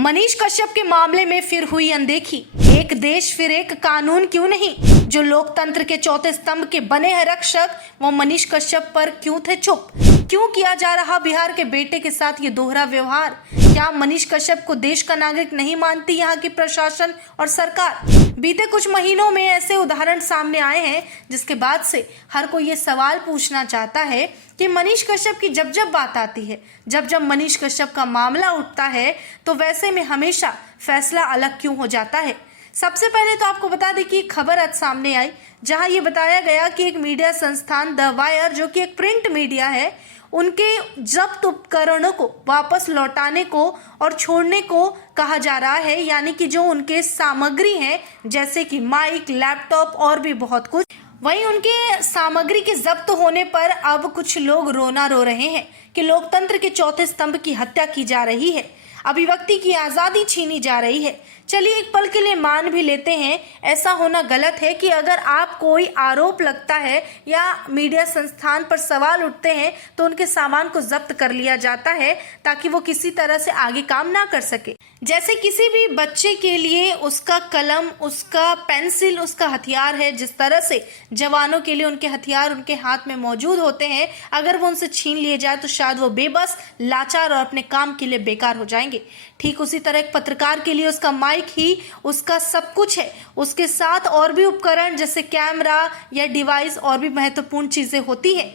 मनीष कश्यप के मामले में फिर हुई अनदेखी। एक देश फिर एक कानून क्यों नहीं। जो लोकतंत्र के चौथे स्तंभ के बने हैं रक्षक, वो मनीष कश्यप पर क्यों थे चुप। क्यों किया जा रहा बिहार के बेटे के साथ ये दोहरा व्यवहार। क्या मनीष कश्यप को देश का नागरिक नहीं मानती यहाँ की प्रशासन और सरकार। बीते कुछ महीनों में ऐसे उदाहरण सामने आए हैं जिसके बाद से हर कोई ये सवाल पूछना चाहता है कि मनीष कश्यप की जब जब बात आती है, जब जब मनीष कश्यप का मामला उठता है, तो वैसे में हमेशा फैसला अलग क्यों हो जाता है। सबसे पहले तो आपको बता दें कि खबर आज सामने आई जहां ये बताया गया कि एक मीडिया संस्थान द वायर, जो कि एक प्रिंट मीडिया है, उनके जब्त उपकरणों को वापस लौटाने को और छोड़ने को कहा जा रहा है। यानी कि जो उनके सामग्री है जैसे कि माइक, लैपटॉप और भी बहुत कुछ, वहीं उनके सामग्री के जब्त होने पर अब कुछ लोग रोना रो रहे हैं कि लोकतंत्र के चौथे स्तंभ की हत्या की जा रही है, अभिव्यक्ति की आज़ादी छीनी जा रही है। चलिए एक पल के लिए मान भी लेते हैं ऐसा होना गलत है कि अगर आप कोई आरोप लगता है या मीडिया संस्थान पर सवाल उठते हैं तो उनके सामान को जब्त कर लिया जाता है ताकि वो किसी तरह से आगे काम ना कर सके। जैसे किसी भी बच्चे के लिए उसका कलम, उसका पेंसिल, उसका हथियार है, जिस तरह से जवानों के लिए उनके हथियार उनके हाथ में मौजूद होते हैं, अगर वो उनसे छीन लिए जाए तो शायद वो बेबस, लाचार और अपने काम के लिए बेकार हो जाएंगे। ठीक उसी तरह एक पत्रकार के लिए उसका माइक ही उसका सब कुछ है, उसके साथ और भी उपकरण जैसे कैमरा या डिवाइस और भी महत्वपूर्ण चीजें होती है।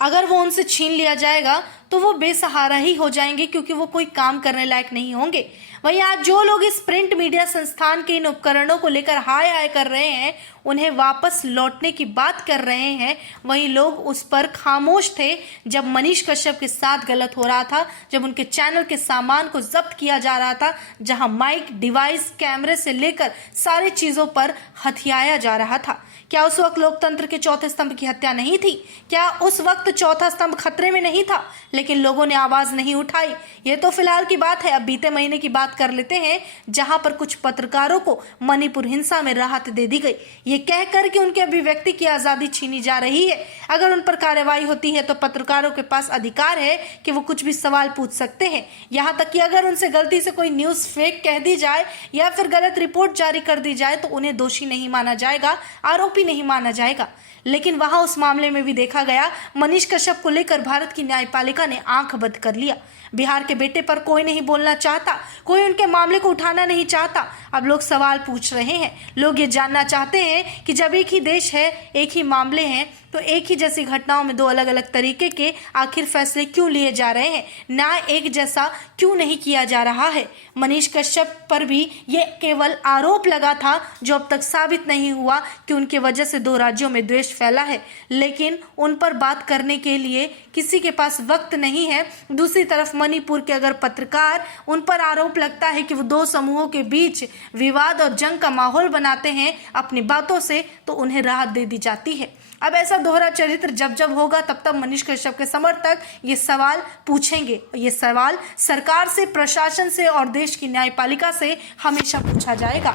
अगर वो उनसे छीन लिया जाएगा तो वो बेसहारा ही हो जाएंगे क्योंकि वो कोई काम करने लायक नहीं होंगे। वहीं आज जो लोग इस प्रिंट मीडिया संस्थान के इन उपकरणों को लेकर हाय हाय कर रहे हैं, उन्हें वापस लौटने की बात कर रहे हैं, वहीं लोग उस पर खामोश थे जब मनीष कश्यप के साथ गलत हो रहा था, जब उनके चैनल के सामान को जब्त किया जा रहा था, जहां माइक, डिवाइस, कैमरे से लेकर सारी चीजों पर हथियाया जा रहा था। क्या उस वक्त लोकतंत्र के चौथे स्तंभ की हत्या नहीं थी? क्या उस वक्त चौथा स्तंभ खतरे में नहीं था, लेकिन लोगों ने आवाज नहीं उठाई? ये तो फिलहाल की बात है। अब बीते महीने की बात कर लेते हैं जहां पर कुछ पत्रकारों को मणिपुर हिंसा में राहत दे दी गई, ये कहकर कि उनके अभिव्यक्ति की आजादी छीनी जा रही है। अगर उन पर कार्रवाई होती है तो पत्रकारों के पास अधिकार है कि वो कुछ भी सवाल पूछ सकते हैं। यहां तक कि अगर उनसे गलती से कोई न्यूज फेक कह दी जाए या फिर गलत रिपोर्ट जारी कर दी जाए तो उन्हें दोषी नहीं माना जाएगा, आरोपी नहीं माना जाएगा। लेकिन वहां उस मामले में भी देखा गया, मनीष कश्यप को लेकर भारत की न्यायपालिका ने आंख बंद कर लिया। बिहार के बेटे पर कोई नहीं बोलना चाहता, कोई उनके मामले को उठाना नहीं चाहता। अब लोग सवाल पूछ रहे हैं, लोग ये जानना चाहते हैं कि जब एक ही देश है, एक ही मामले हैं, तो एक ही जैसी घटनाओं में दो अलग अलग तरीके के आखिर फैसले क्यों लिए जा रहे हैं, ना एक जैसा क्यों नहीं किया जा रहा है। मनीष कश्यप पर भी ये केवल आरोप लगा था जो अब तक साबित नहीं हुआ कि उनकी वजह से दो राज्यों में द्वेष फैला है, लेकिन उन पर बात करने के लिए किसी के पास वक्त नहीं है। दूसरी तरफ मणिपुर के अगर पत्रकार, उन पर आरोप लगता है कि वो दो समूहों के बीच विवाद और जंग का माहौल बनाते हैं अपनी बातों से, तो उन्हें राहत दे दी जाती है। अब ऐसा दोहरा चरित्र जब जब होगा तब तब मनीष कश्यप के समर्थक ये सवाल पूछेंगे। ये सवाल सरकार से, प्रशासन से और देश की न्यायपालिका से हमेशा पूछा जाएगा।